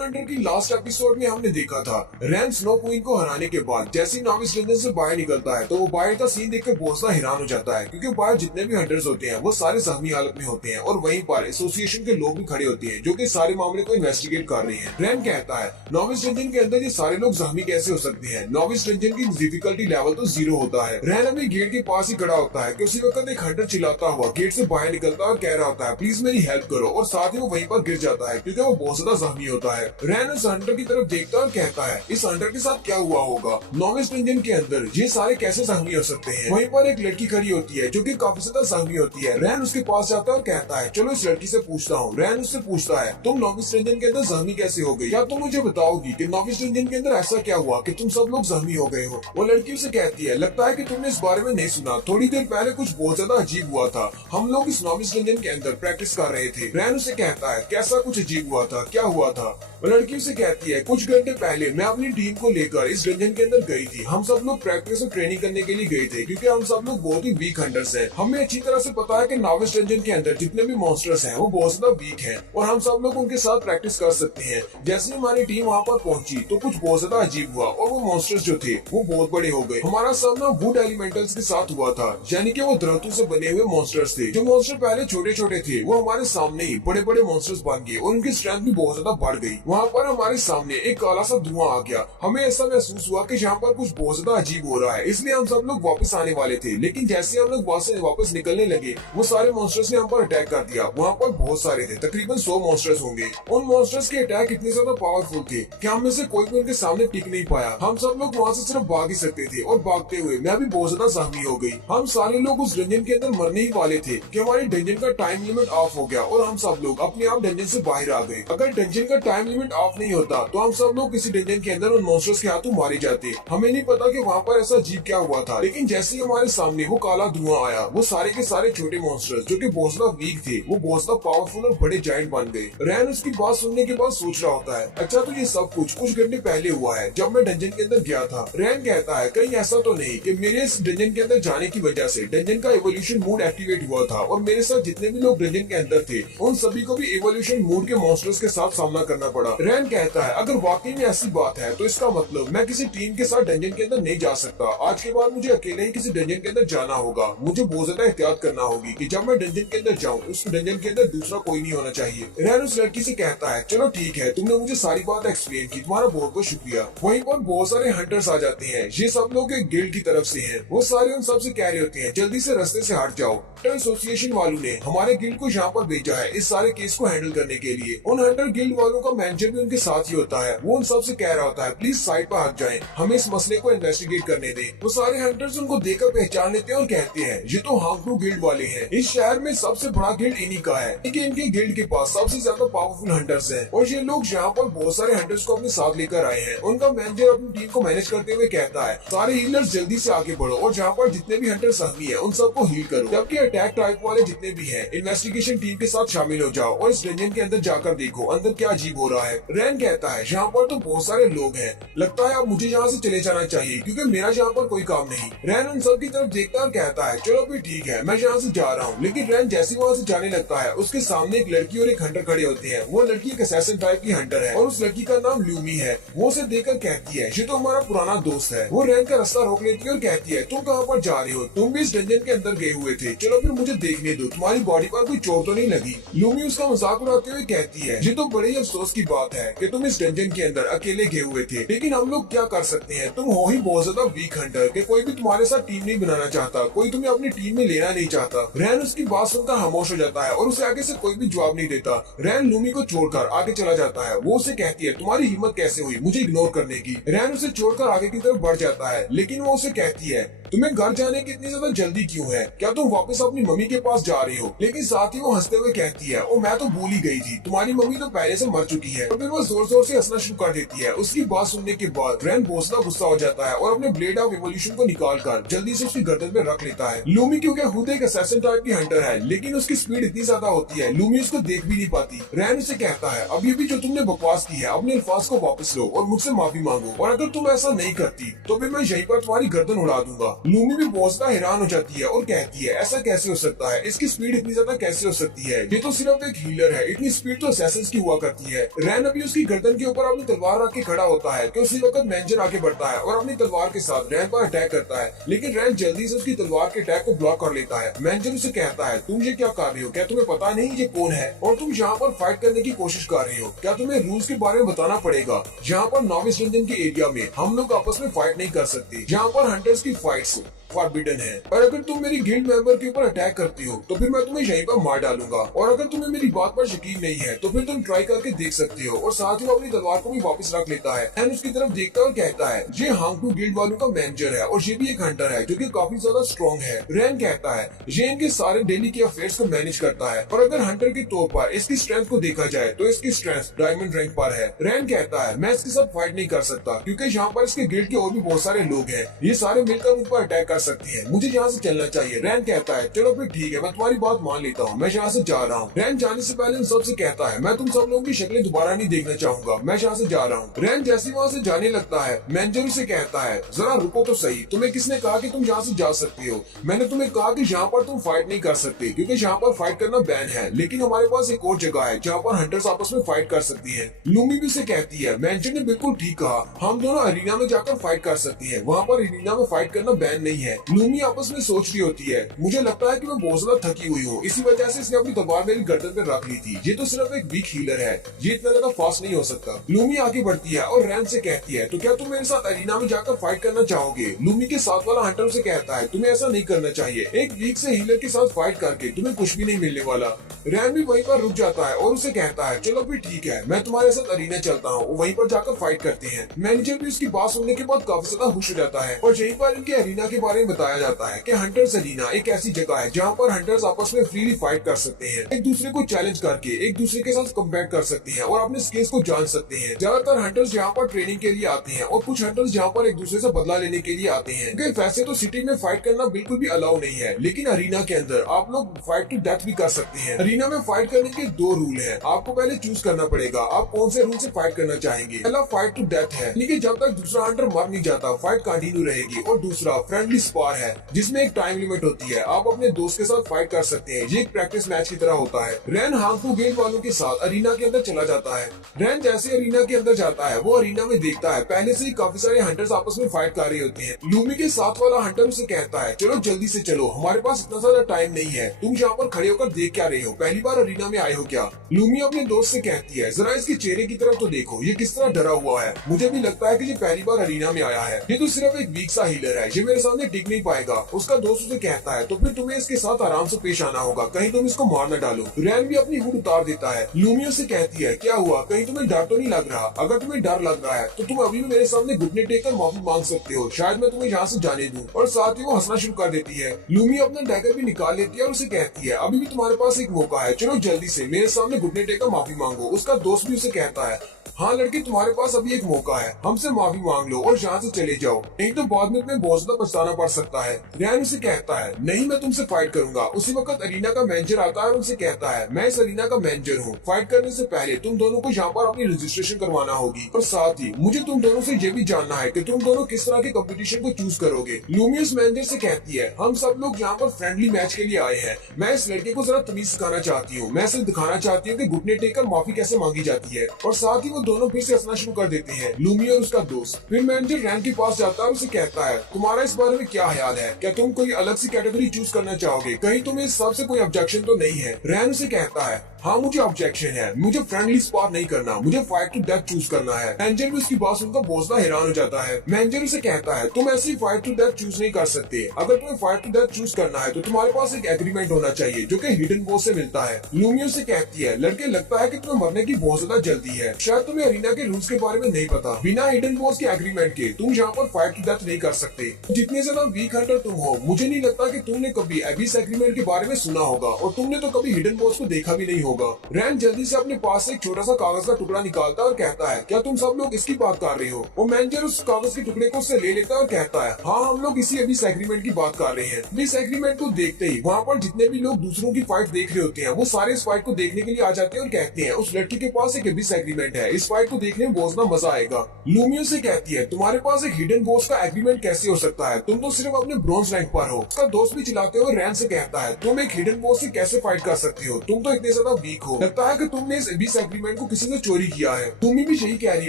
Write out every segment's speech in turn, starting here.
Dragon Hunter की last episode में हमने देखा था रैन स्नो क्वीन को हराने के बाद जैसे ही नॉविस डंजन से बाहर निकलता है तो वो बाहर का सीन देखकर बहुत सा हैरान हो जाता है, क्योंकि बाहर जितने भी हंटर्स होते हैं वो सारे जख्मी हालत में होते हैं और वहीं पर एसोसिएशन के लोग भी खड़े होते हैं जो कि सारे मामले को इन्वेस्टिगेट कर रहे हैं। रैन कहता है नॉविस डंजन के अंदर ये सारे लोग जख्मी कैसे हो सकते हैं, नॉविस डंजन की डिफिकल्टी लेवल तो 0 होता है। रैन अभी गेट के पास ही खड़ा होता है कि उसी वक्त एक हंटर चिल्लाता हुआ गेट से बाहर निकलता है और कह रहा होता है प्लीज मेरी हेल्प करो, और साथ ही वो वहीं पर गिर जाता है क्योंकि वो बहुत ज्यादा जख्मी होता है। रैन उस हंटर की तरफ देखता है और कहता है इस हंटर के साथ क्या हुआ होगा, नॉविस डंजन के अंदर ये सारे कैसे जख्मी हो सकते हैं। वहीं पर एक लड़की खड़ी होती है जो कि काफी ज्यादा जख्मी होती है। रैन उसके पास जाता है और कहता है चलो इस लड़की से पूछता हूँ। रैन उससे पूछता है तुम नॉविस डंजन के अंदर जख्मी कैसे हो गई, या तुम मुझे बताओगी कि नॉविस डंजन के अंदर ऐसा क्या हुआ कि तुम सब लोग जख्मी हो गए हो। वो लड़की उसे कहती है लगता है कि तुमने इस बारे में नहीं सुना, थोड़ी देर पहले कुछ बहुत ज्यादा अजीब हुआ था, हम लोग इस नॉविस डंजन के अंदर प्रैक्टिस कर रहे थे। रैन उसे कहता है कैसा कुछ अजीब हुआ था, क्या हुआ था। वो लड़की उसे कहती है कुछ घंटे पहले मैं अपनी टीम को लेकर इस डंजन के अंदर गई थी, हम सब लोग प्रैक्टिस और ट्रेनिंग करने के लिए गए थे क्योंकि हम सब लोग बहुत ही वीक हंटर्स हैं। हमें अच्छी तरह से पता है कि नॉविस डंजन के अंदर जितने भी मॉन्स्टर्स हैं वो बहुत ज्यादा वीक हैं और हम सब लोग उनके साथ प्रैक्टिस कर सकते हैं। जैसे हमारी टीम वहाँ पर पहुंची तो कुछ बहुत ज्यादा अजीब हुआ और वो मॉन्स्टर्स जो थे वो बहुत बड़े हो गए। हमारा सामना वुड एलिमेंटल्स के साथ हुआ था, यानी कि वो दरख्तों से बने हुए मॉन्स्टर्स थे। जो मॉन्स्टर पहले छोटे छोटे थे वो हमारे सामने ही बड़े बड़े मॉन्स्टर्स बन गए और उनकी स्ट्रेंथ भी बहुत ज्यादा बढ़ गई। वहाँ पर हमारे सामने एक काला सा धुआं आ गया, हमें ऐसा महसूस हुआ कि यहाँ पर कुछ बहुत ज्यादा अजीब हो रहा है, इसलिए हम सब लोग वापस आने वाले थे। लेकिन जैसे हम लोग वहाँ से वापस निकलने लगे वो सारे मॉन्स्टर्स ने हम पर अटैक कर दिया। वहाँ पर बहुत सारे थे, तकरीबन 100 मॉन्स्टर्स होंगे। उन मॉन्स्टर्स के अटैक इतने ज्यादा पावरफुल थे कि हम में से कोई भी उनके सामने टिक नहीं पाया। हम सब लोग वहाँ से सिर्फ भाग ही सकते थे और भागते हुए मैं भी बहुत ज्यादा जख्मी हो गई। हम सारे लोग उस डंजन के अंदर मरने ही वाले थे कि हमारी डंजन का टाइम लिमिट ऑफ हो गया और हम सब लोग अपने आप डंजन से बाहर आ गए। अगर डंजन का टाइम लिमिट ऑफ नहीं होता तो हम सब लोग किसी डंजन के अंदर उन मॉन्स्टर्स के हाथों मारे जाते। हमें नहीं पता कि वहाँ पर ऐसा अजीब क्या हुआ था, लेकिन जैसे ही हमारे सामने वो काला धुआं आया वो सारे के सारे छोटे मॉन्स्टर्स जो कि बहुत ज्यादा वीक थे वो बहुत ज्यादा पावरफुल और बड़े जायंट बन गए। रैन उसकी बात सुनने के बाद सोच रहा होता है अच्छा तो ये सब कुछ घंटे पहले हुआ है जब मैं डंजन के अंदर गया था। रैन कहता है कहीं ऐसा तो नहीं कि मेरे इस डंजन के अंदर जाने की वजह से डंजन का एवोल्यूशन मूड एक्टिवेट हुआ था और मेरे साथ जितने भी लोग डंजन के अंदर थे उन सभी को भी एवोल्यूशन मूड के मॉन्स्टर्स के साथ सामना करना पड़ा। रैन कहता है अगर वाकई में ऐसी बात है तो इसका मतलब मैं किसी टीम के साथ डंजन के अंदर नहीं जा सकता। आज के बाद मुझे अकेले ही किसी डंजन के अंदर जाना होगा। मुझे बहुत ज्यादा एहतियात करना होगी कि जब मैं डंजन के अंदर जाऊं उस डंजन के अंदर दूसरा कोई नहीं होना चाहिए। रैन उस लड़की से कहता है चलो ठीक है, तुमने मुझे सारी बात एक्सप्लेन की, तुम्हारा बहुत बहुत शुक्रिया। वहीं पर बहुत सारे हंटर्स आ जाते हैं, ये सब लोग एक गिल्ड की तरफ से हैं। वो सारे उन सबसे कह रहे होते हैं जल्दी से रास्ते से हट जाओ, हंटर एसोसिएशन वालों ने हमारे गिल्ड को यहाँ पर भेजा है इस सारे केस को हैंडल करने के लिए। उन हंटर गिल्ड वालों का मैनेजर भी उनके साथ ही होता है। वो उन सबसे कह रहा होता है प्लीज साइड पर हट जाएं, हमें इस मसले को इन्वेस्टिगेट करने दें। वो सारे हंटर्स उनको देखकर पहचान लेते हैं और कहते हैं ये तो हांगटू गिल्ड वाले हैं, इस शहर में सबसे बड़ा गिल्ड इन्हीं का है, क्योंकि इनके गिल्ड के पास सबसे ज्यादा पावरफुल हंटर्स हैं और ये लोग यहाँ पर बहुत सारे हंटर्स को अपने साथ लेकर आए हैं। उनका मैनेजर अपनी टीम को मैनेज करते हुए कहता है सारे हीलर्स जल्दी से आगे बढ़ो और जहाँ पर जितने भी हंटर जख्मी है उन सबको हील करो, जबकि अटैक टाइप वाले जितने भी हैं इन्वेस्टिगेशन टीम के साथ शामिल हो जाओ और इस डंजन के अंदर जाकर देखो अंदर क्या अजीब हो रहा है। रैन कहता है यहाँ पर तो बहुत सारे लोग हैं, लगता है अब मुझे यहाँ से चले जाना चाहिए क्योंकि मेरा यहाँ पर कोई काम नहीं। रैन उन सब की तरफ देखता है और कहता है चलो फिर ठीक है मैं यहाँ से जा रहा हूँ। लेकिन रैन जैसे वहाँ से जाने लगता है उसके सामने एक लड़की और एक हंटर खड़े होते हैं। वो लड़की एक असैसिन टाइप की हंटर है और उस लड़की का नाम ल्यूमी है। वो उसे देखकर कहती है ये तो हमारा पुराना दोस्त है। वो रैन का रास्ता रोक लेती है और कहती है तुम कहाँ पर जा रहे हो, तुम भी इस डंजन के अंदर गए हुए थे, चलो फिर मुझे देखने दो, तुम्हारी बॉडी पर कोई चोट तो नहीं लगी। ल्यूमी उसका मजाक उड़ाते हुए कहती है ये तो बड़े अफसोस की बात है कि तुम इस डंजन के अंदर अकेले गए हुए थे, लेकिन हम लोग क्या कर सकते हैं, तुम हो ही बहुत ज्यादा वीक हंटर के कोई भी तुम्हारे साथ टीम नहीं बनाना चाहता, कोई तुम्हें अपनी टीम में लेना नहीं चाहता। रैन उसकी बात सुनकर खामोश हो जाता है और उसे आगे से कोई भी जवाब नहीं देता। रैन लूमी को छोड़कर आगे चला जाता है। वो उसे कहती है तुम्हारी हिम्मत कैसे हुई मुझे इग्नोर करने की। रैन उसे छोड़कर आगे की तरफ बढ़ जाता है, लेकिन वो उसे कहती है तुम्हें घर जाने की इतनी ज्यादा जल्दी क्यों है, क्या तुम वापस अपनी मम्मी के पास जा रही हो। लेकिन साथ ही वो हंसते हुए कहती है ओ मैं तो भूल ही गई थी, तुम्हारी मम्मी तो पहले से मर चुकी है। और फिर वो जोर जोर से हंसना शुरू कर देती है। उसकी बात सुनने के बाद रैन बहुत ज्यादा गुस्सा हो जाता है और अपने ब्लेड ऑफ इवोल्यूशन को निकाल कर जल्दी से उसकी गर्दन पे रख लेता है। लूमी क्योंकि खुद एक असैसिन टाइप की हंटर है, लेकिन उसकी स्पीड इतनी ज्यादा होती है लूमी उसको देख भी नहीं पाती। रैन उसे कहता है अभी भी जो तुमने बकवास की है अपने अल्फाज को वापस लो और मुझसे माफी मांगो, और अगर तुम ऐसा नहीं करती तो फिर मैं यहीं पर तुम्हारी गर्दन उड़ा दूंगा। लूमी भी बहुत ज्यादा हैरान हो जाती है और कहती है ऐसा कैसे हो सकता है, इसकी स्पीड इतनी ज्यादा कैसे हो सकती है, ये तो सिर्फ एक हीलर है, इतनी स्पीड तो असैसिन्स की हुआ करती है। रैन अभी उसकी गर्दन के ऊपर अपनी तलवार रख के खड़ा होता है कि उसी वक्त मेंजर आगे बढ़ता है और अपनी तलवार के साथ रैन पर अटैक करता है, लेकिन रैन जल्दी से उसकी तलवार के अटैक को ब्लॉक कर लेता है। मेंजर उसे कहता है तुम ये क्या कर रही हो, क्या तुम्हें पता नहीं ये कौन है और तुम यहाँ पर फाइट करने की कोशिश कर रही हो, क्या तुम्हें रूल्स के बारे में बताना पड़ेगा। यहाँ पर नॉविस डंजन के एरिया में हम लोग आपस में फाइट नहीं कर सकते, यहाँ पर हंटर्स की फाइट्स फॉरबिडन है, और अगर तुम मेरी गिल्ड मेंबर के ऊपर अटैक करती हो तो फिर मैं तुम्हें यहीं पर मार डालूंगा, और अगर तुम्हें मेरी बात पर यकीन नहीं है तो फिर तुम ट्राई करके देख सकते हो। और साथ ही वो अपनी तलवार को भी वापस रख लेता है एंड उसकी तरफ देखता है और कहता है ये हांगटू गिल्ड वालों का मैनेजर है और ये भी एक हंटर है जो कि काफी ज्यादा स्ट्रॉन्ग है। रैन कहता है ये इनके सारे डेली के अफेयर्स को मैनेज करता है, और अगर हंटर के तौर पर इसकी स्ट्रेंथ को देखा जाए तो इसकी स्ट्रेंथ डायमंड रैंक पर है। रैन कहता है मैं इसके साथ फाइट नहीं कर सकता क्योंकि यहाँ पर इसके गिल्ड के और भी बहुत सारे लोग हैं, ये सारे मिलकर मुझ पर अटैक कर सकते हैं, मुझे यहाँ से चलना चाहिए। रैन कहता है चलो फिर ठीक है, मैं तुम्हारी बात मान लेता हूँ, मैं यहाँ से जा रहा हूँ। रैन जाने से पहले इन सबसे कहता है मैं तुम सब लोगों की शक्लें दोबारा नहीं देखना चाहूंगा, मैं यहाँ से जा रहा हूँ। रैन जैसे वहाँ से जाने लगता है मैनेजर उसे कहता है जरा रुको तो सही, तुम्हें किसने कहा कि तुम यहाँ से जा सकती हो, मैंने तुम्हें कहा कि यहाँ पर तुम फाइट नहीं कर सकते क्योंकि यहाँ पर फाइट करना बैन है, लेकिन हमारे पास एक और जगह है जहाँ पर हंटर्स आपस में फाइट कर सकती है। लूमी भी उसे कहती है मैनेजर ने बिल्कुल ठीक कहा, हम दोनों अरीना में जाकर फाइट कर सकती है, वहाँ पर अरीना में फाइट करना बैन नहीं है। लूमी आपस में सोच रही होती है मुझे लगता है कि मैं बहुत ज्यादा थकी हुई हूँ, इसी वजह से इसने अपनी तलवार मेरी गर्दन पर रख ली थी, ये तो सिर्फ एक वीक हीलर है, ये इतना ज्यादा फास्ट नहीं हो सकता। लूमी आगे बढ़ती है और रैन से कहती है तो क्या तुम मेरे साथ अरीना में जाकर फाइट करना चाहोगे। लूमी के साथ वाला हंटर उसे कहता है तुम्हें ऐसा नहीं करना चाहिए, एक वीक से हीलर के साथ फाइट करके तुम्हें कुछ भी नहीं मिलने वाला। रैन भी वहीं पर रुक जाता है और उसे कहता है चलो फिर ठीक है, मैं तुम्हारे साथ अरीना चलता हूँ, वहीं पर जाकर फाइट करते हैं। मैनेजर भी उसकी बात सुनने के बाद काफी ज्यादा खुश हो जाता है और यहीं पर इनके अरीना के बारे में बताया जाता है कि हंटर्स अरीना एक ऐसी जगह है जहाँ पर हंटर्स आपस में फ्रीली फाइट कर सकते हैं, एक दूसरे को चैलेंज करके एक दूसरे के साथ कम्पैट कर सकते हैं और अपने स्किल्स को जान सकते हैं। ज्यादातर हंटर्स यहाँ पर ट्रेनिंग के लिए आते हैं और कुछ हंटर्स यहाँ पर एक दूसरे से बदला लेने के लिए आते हैं, क्योंकि वैसे तो सिटी में फाइट करना बिल्कुल भी अलाउ नहीं है, लेकिन अरीना के अंदर आप लोग फाइट टू डेथ भी कर सकते हैं। अरीना में फाइट करने के दो रूल है, आपको पहले चूज करना पड़ेगा आप कौन से रूल से फाइट करना चाहेंगे। पहला फाइट टू डेथ है, लेकिन जब तक दूसरा हंटर मर नहीं जाता फाइट कंटिन्यू रहेगी, और दूसरा फ्रेंडली स्पार है जिसमें एक टाइम लिमिट होती है, आप अपने दोस्त के साथ फाइट कर सकते हैं, ये एक प्रैक्टिस मैच की तरह होता है। रैन हांगफू गिल्ड वालों के साथ अरीना के अंदर चला जाता है। रैन जैसे अरीना के अंदर जाता है वो अरीना में देखता है पहले से ही काफी सारे हंटर्स आपस में फाइट कर रहे होते हैं। लूमी के साथ वाला हंटर उसे कहता है चलो जल्दी से चलो, हमारे पास इतना ज्यादा टाइम नहीं है, तुम यहाँ पर खड़े होकर देख क्या रहे हो, पहली बार अरीना में आए हो क्या। लूमी अपने दोस्त से कहती है जरा इसके चेहरे की तरफ तो देखो, ये किस तरह डरा हुआ है, मुझे भी लगता है कि ये पहली बार अरीना में आया है, ये तो सिर्फ एक वीक सा हीलर है, ये मेरे सामने टिक नहीं पाएगा। उसका दोस्त उसे कहता है तो फिर तुम्हें इसके साथ आराम से पेश आना होगा, कहीं तुम इसको मार न डालो। रैन भी अपनी हुड उतार देता है। लूमी उसे कहती है क्या हुआ, कहीं तुम्हें डर तो नहीं लग रहा, अगर तुम्हें डर लग रहा है तो तुम अभी भी मेरे सामने घुटने टेक कर माफी मांग सकते हो, शायद मैं तुम्हें यहाँ से जाने दूं। और साथ ही वो हंसना शुरू कर देती है। लूमी अपना डैगर भी निकाल लेती है और उसे कहती है अभी भी तुम्हारे पास एक मौका है, चलो जल्दी से मेरे सामने घुटने टेक कर माफी मांगो। उसका दोस्त भी उसे कहता है हाँ लड़की तुम्हारे पास अभी एक मौका है, हमसे माफी मांग लो और यहाँ से चले जाओ, नहीं तो बाद में तुम्हें बहुत ज्यादा पछताना पड़ सकता है। रैन उसे कहता है नहीं मैं तुमसे फाइट करूंगा। उसी वक्त अरीना का मैनेजर आता है और उनसे कहता है मैं इस अरीना का मैनेजर हूँ, फाइट करने से पहले तुम दोनों को यहाँ पर अपनी रजिस्ट्रेशन करवाना होगी, और साथ ही मुझे तुम दोनों से ये भी जानना है कि तुम दोनों किस तरह के कंपटीशन को चूज करोगे। लूमी उस मैनेजर से कहती है हम सब लोग यहाँ पर फ्रेंडली मैच के लिए आए हैं, मैं इस लड़के को जरा तमीज सिखाना चाहती हूँ, मैं सिर्फ दिखाना चाहती हूँ कि घुटने टेक कर माफी कैसे मांगी जाती है। और साथ ही वो दोनों फिर से हंसना शुरू कर देते हैं, लूमी और उसका दोस्त। फिर मैनेजर रैन के पास जाता है और उसे कहता है तुम्हारा इस बारे में क्या ख्याल है, क्या तुम कोई अलग सी कैटेगरी चूज करना चाहोगे, कहीं तुम्हें इस सब से कोई ऑब्जेक्शन तो नहीं है। रैन उसे कहता है हाँ मुझे ऑब्जेक्शन है, मुझे फ्रेंडली स्पार नहीं करना, मुझे फाइट टू डेथ चूज करना है। मैनेजर भी उसकी बात सुनकर बहुत ज्यादा हैरान हो जाता है। मैनेजर उसे कहता है तुम ऐसी फाइट टू डेथ चूज नहीं कर सकते, अगर तुम्हें फाइट टू डेथ चूज करना है तो तुम्हारे पास एक एग्रीमेंट होना चाहिए जो कि हिडन बॉस से मिलता है। लूमी उसे कहती है लड़के लगता है कि तुम्हें मरने की बहुत ज्यादा जल्दी है, शायद तुम्हें अरीना के रूल्स के बारे में नहीं पता, बिना हिडन बॉस के एग्रीमेंट के तुम यहाँ पर फाइट टू डेथ नहीं कर सकते। जितने ज्यादा वीक हंटर तुम हो मुझे नहीं लगता कि तुमने कभी एबिस एग्रीमेंट के बारे में सुना होगा, और तुमने तो कभी हिडन बॉस को देखा भी नहीं होगा। रैन जल्दी से अपने पास से एक छोटा सा कागज का टुकड़ा निकालता है और कहता है क्या तुम सब लोग इसकी बात कर रहे हो। वो मैनेजर उस कागज के टुकड़े को उससे ले लेता है और कहता है हाँ हम लोग इसी अभी एग्रीमेंट की बात कर रहे हैं। इस एग्रीमेंट को देखते ही वहाँ पर जितने भी लोग दूसरों की फाइट देख रहे होते हैं वो सारे इस फाइट को देखने के लिए आ जाते हैं और कहते हैं उस लड़की के पास एक अभी एग्रीमेंट है, इस फाइट को देखने में बहुत ना मजा आएगा। लूमी उसे कहती है तुम्हारे पास एक हिडन बॉस का एग्रीमेंट कैसे हो सकता है, तुम तो सिर्फ अपने ब्रॉन्ज रैंक पर हो। उसका दोस्त भी चिल्लाते हुए रैन से कहता है तुम एक हिडन बॉस से कैसे फाइट कर सकती हो, तुम तो इतने ज्यादा वीक हो, लगता है कि तुमने इस अबीस एग्रीमेंट को किसी से चोरी किया है। लूमी भी यही कह रही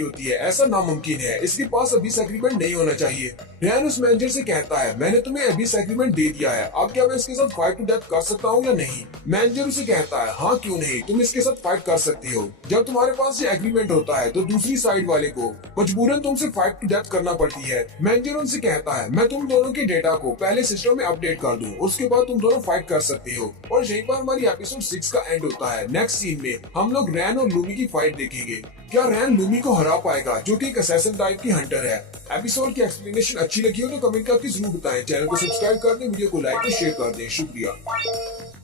होती है ऐसा नामुमकिन है, इसके पास अबीस एग्रीमेंट नहीं होना चाहिए। रैन उस मैनेजर से कहता है मैंने तुम्हें अबीस एग्रीमेंट दे दिया है, अब क्या मैं इसके साथ फाइट टू डेथ कर सकता हूँ या नहीं। मैनेजर उसे कहता है हाँ क्यों नहीं, तुम इसके साथ फाइट कर सकती हो। जब तुम्हारे पास ये एग्रीमेंट होता है तो दूसरी साइड वाले को मजबूरन तुमसे फाइट टू डेथ करना पड़ती है। मैनेजर उनसे कहता है मैं तुम दोनों के डेटा को पहले सिस्टम में अपडेट कर दूं, उसके बाद तुम दोनों फाइट कर सकते हो। और यहीं पर हमारी एपिसोड 6 का एंड होता है। नेक्स्ट सीन में हम लोग रैन और लूमी की फाइट देखेंगे। क्या रैन लूमी को हरा पाएगा जो कि एक असैसिन टाइप की हंटर है। एपिसोड की एक्सप्लेनेशन अच्छी लगी हो तो कमेंट करके जरूर बताएं। चैनल को सब्सक्राइब कर दें, वीडियो को लाइक और शेयर कर दें। शुक्रिया।